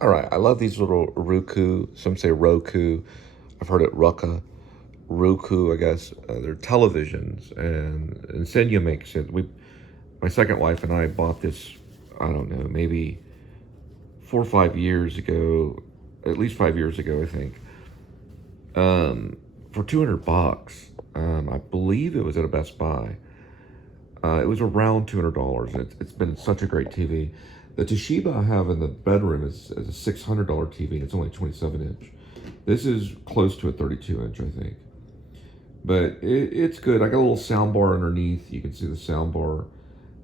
All right, I love these little Roku. Some say Roku. I've heard it Ruka. Roku, I guess. They're televisions, and Insenia makes it. My second wife and I bought this. I don't know, maybe 4 or 5 years ago, at least 5 years ago, I think, for $200. I believe it was at a Best Buy. It was around $200. It's been such a great TV. The Toshiba I have in the bedroom is a $600 TV. It's only 27 inch. This is close to a 32 inch, I think. But it's good. I got a little sound bar underneath. You can see the sound bar.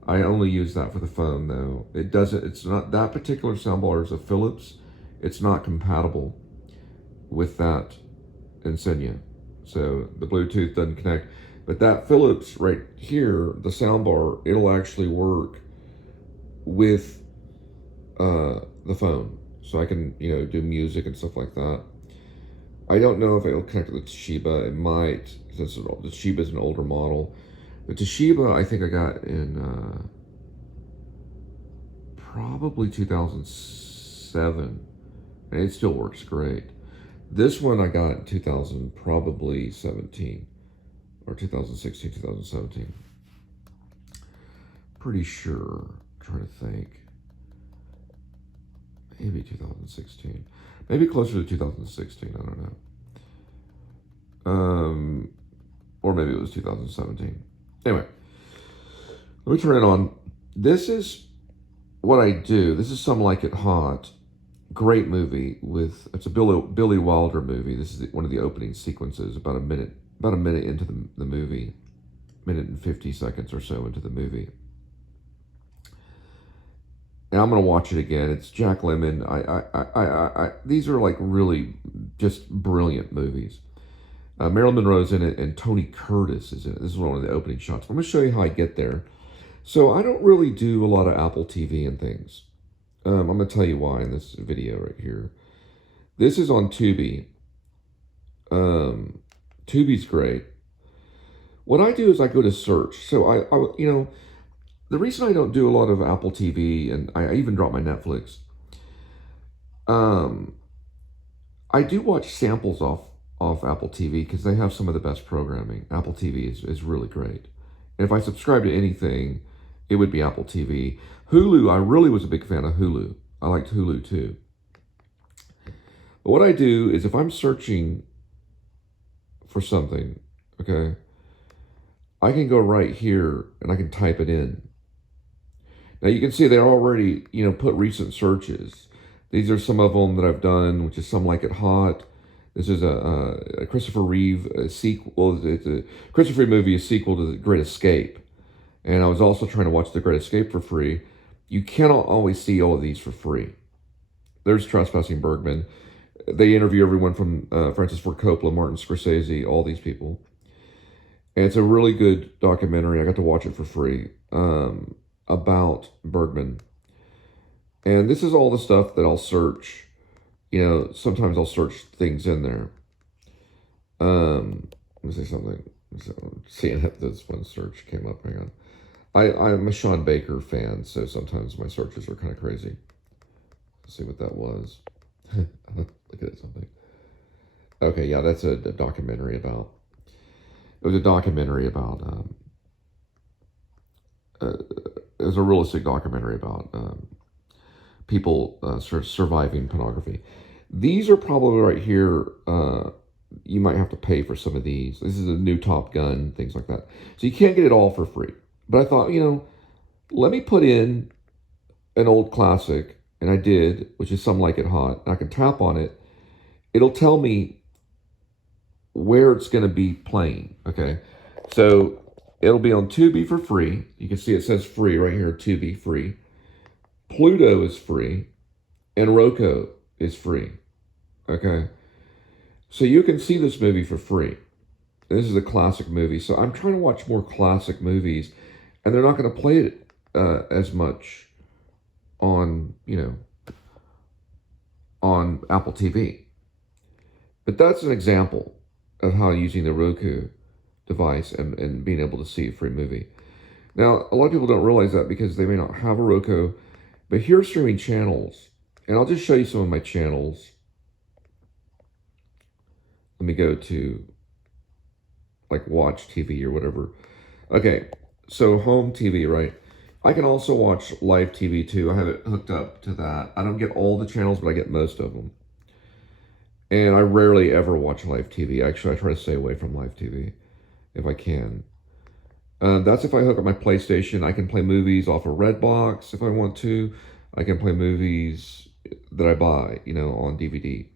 I only use that for the phone, though. It doesn't. It's not that particular sound bar is a Philips. It's not compatible with that Insignia, so the Bluetooth doesn't connect. But that Philips right here, the sound bar, it'll actually work with the phone, so I can do music and stuff like that. I don't know if it'll connect to the Toshiba. It might, since the Toshiba is an older model. The Toshiba, I think I got in probably 2007, and it still works great. This one I got in 2000, probably 17, or 2016, 2017. Pretty sure. I'm trying to think. Maybe 2016. Maybe closer to 2016. I don't know. Or maybe it was 2017. Anyway, let me turn it on. This is what I do. This is Some Like It Hot. Great movie it's a Billy Wilder movie. This is one of the opening sequences, about a minute into the movie, minute and 50 seconds or so into the movie. And I'm gonna watch it again. It's Jack Lemmon. These are like really just brilliant movies. Marilyn Monroe's in it, and Tony Curtis is in it. This is one of the opening shots. I'm gonna show you how I get there. So I don't really do a lot of Apple TV and things. I'm going to tell you why in this video right here. This is on Tubi. Tubi's great. What I do is I go to search. So the reason I don't do a lot of Apple TV, and I even drop my Netflix, I do watch samples off Apple TV because they have some of the best programming. Apple TV is really great. And if I subscribe to anything, it would be Apple TV. Hulu, I really was a big fan of Hulu. I liked Hulu too. But what I do is if I'm searching for something, okay, I can go right here and I can type it in. Now you can see they already, put recent searches. These are some of them that I've done, which is Some Like It Hot. This is a Christopher Reeve sequel. It's a Christopher Reeve movie, a sequel to The Great Escape. And I was also trying to watch The Great Escape for free. You cannot always see all of these for free. There's Trespassing Bergman. They interview everyone from Francis Ford Coppola, Martin Scorsese, all these people. And it's a really good documentary. I got to watch it for free about Bergman. And this is all the stuff that I'll search. Sometimes I'll search things in there. Let me say something. Seeing if this one search came up. Hang on. I'm a Sean Baker fan, so sometimes my searches are kind of crazy. Let's see what that was. Look at something. Okay, yeah, that's a documentary about. It was a documentary about. It was a realistic documentary about people sort of surviving pornography. These are probably right here. You might have to pay for some of these. This is a new Top Gun, things like that. So you can't get it all for free. But I thought, let me put in an old classic, and I did, which is Some Like It Hot. And I can tap on it. It'll tell me where it's going to be playing, okay? So it'll be on Tubi for free. You can see it says free right here, Tubi, free. Pluto is free, and Roku is free, okay? So you can see this movie for free. This is a classic movie. So I'm trying to watch more classic movies, and they're not going to play it as much on, on Apple TV. But that's an example of how using the Roku device and being able to see a free movie. Now, a lot of people don't realize that because they may not have a Roku, but here are streaming channels, And I'll just show you some of my channels. Let me go to like watch TV or whatever. Okay, so home TV, right? I can also watch live TV too. I have it hooked up to that. I don't get all the channels, but I get most of them. And I rarely ever watch live TV. Actually, I try to stay away from live TV if I can. That's if I hook up my PlayStation. I can play movies off of Redbox if I want to. I can play movies that I buy, on DVD,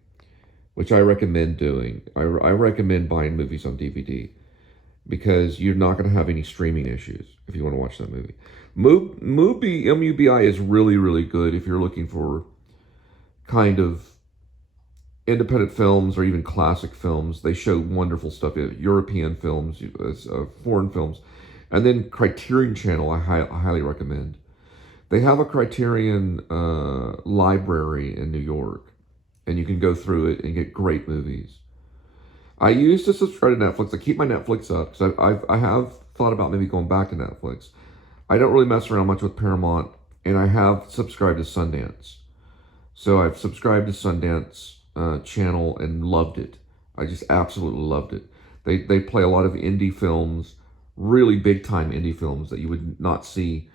which I recommend doing. I recommend buying movies on DVD because you're not going to have any streaming issues if you want to watch that movie. Mubi, M-U-B-I is really, really good if you're looking for kind of independent films or even classic films. They show wonderful stuff, European films, foreign films. And then Criterion Channel, I highly recommend. They have a Criterion library in New York, and you can go through it and get great movies. I used to subscribe to Netflix. I keep my Netflix up because I have thought about maybe going back to Netflix. I don't really mess around much with Paramount, and I have subscribed to Sundance. So I've subscribed to Sundance channel and loved it. I just absolutely loved it. They play a lot of indie films, really big time indie films that you would not see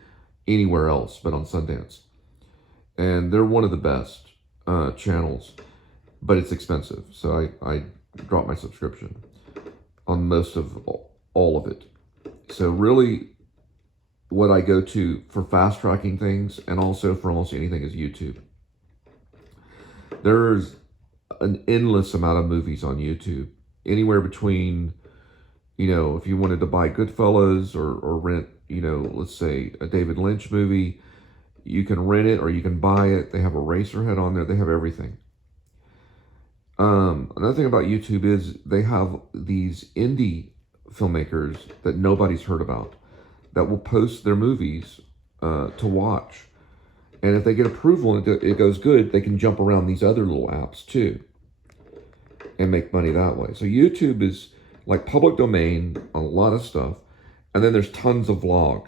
anywhere else but on Sundance. And they're one of the best channels, but it's expensive. So I dropped my subscription on most of all of it. So really what I go to for fast tracking things and also for almost anything is YouTube. There's an endless amount of movies on YouTube, anywhere between, if you wanted to buy Goodfellas or rent, let's say a David Lynch movie, you can rent it or you can buy it. They have Eraserhead on there. They have everything. Another thing about YouTube is they have these indie filmmakers that nobody's heard about that will post their movies to watch. And if they get approval and it goes good, they can jump around these other little apps too and make money that way. So YouTube is like public domain on a lot of stuff. And then there's tons of vlog.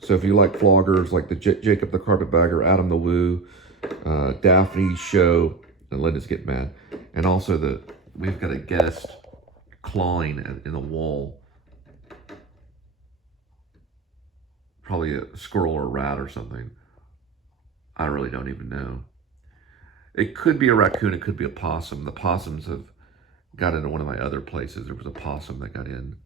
So if you like vloggers like the Jacob the Carpetbagger, Adam the Woo, Daphne's Show, and Linda's Get Mad. And also we've got a guest clawing in the wall. Probably a squirrel or a rat or something. I really don't even know. It could be a raccoon. It could be a possum. The possums have got into one of my other places. There was a possum that got in.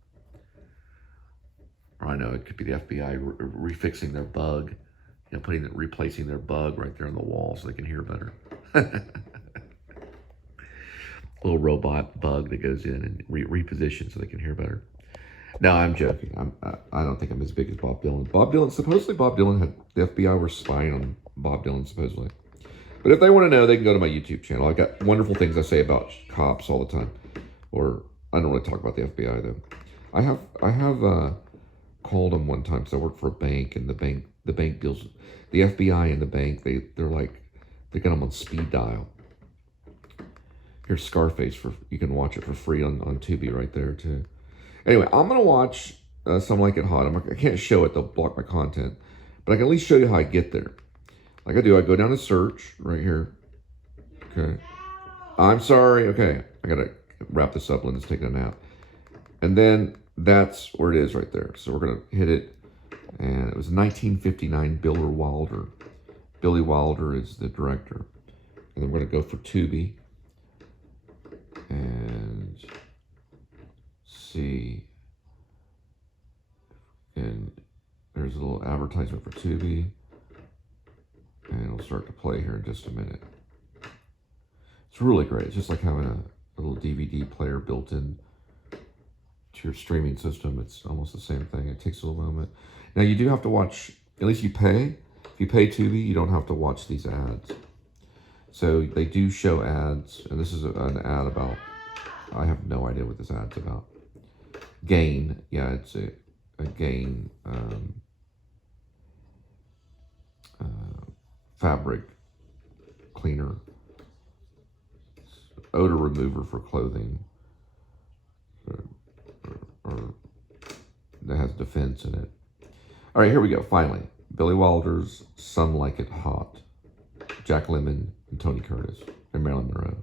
Or I know it could be the FBI refixing their bug. Replacing their bug right there on the wall so they can hear better. Little robot bug that goes in and repositions so they can hear better. No, I'm joking. I don't think I'm as big as Bob Dylan. Supposedly Bob Dylan the FBI were spying on Bob Dylan, supposedly. But if they want to know, they can go to my YouTube channel. I've got wonderful things I say about cops all the time. Or, I don't really talk about the FBI, though. I have called them one time because I work for a bank, and the bank deals, the FBI and the bank, they get them on speed dial. Here's Scarface, you can watch it for free on Tubi right there, too. Anyway, I'm going to watch Some Like It Hot. I can't show it. They'll block my content. But I can at least show you how I get there. Like I do, I go down to search right here. Okay. I'm sorry. Okay. I got to wrap this up. Linda's taking a nap. And then that's where it is right there. So we're going to hit it. And it was 1959 Billy Wilder. Billy Wilder is the director. And then we're going to go for Tubi. And see, and there's a little advertisement for Tubi, and it'll start to play here in just a minute. It's really great. It's just like having a little DVD player built in to your streaming system. It's almost the same thing. It takes a little moment. Now you do have to watch, at least you pay. If you pay Tubi, you don't have to watch these ads. So they do show ads, and this is an ad about, I have no idea what this ad's about. Gain, yeah, it's a Gain fabric cleaner, odor remover for clothing, or that has defense in it. All right, here we go. Finally, Billy Wilder's "Some Like It Hot." Jack Lemmon and Tony Curtis and Marilyn Monroe.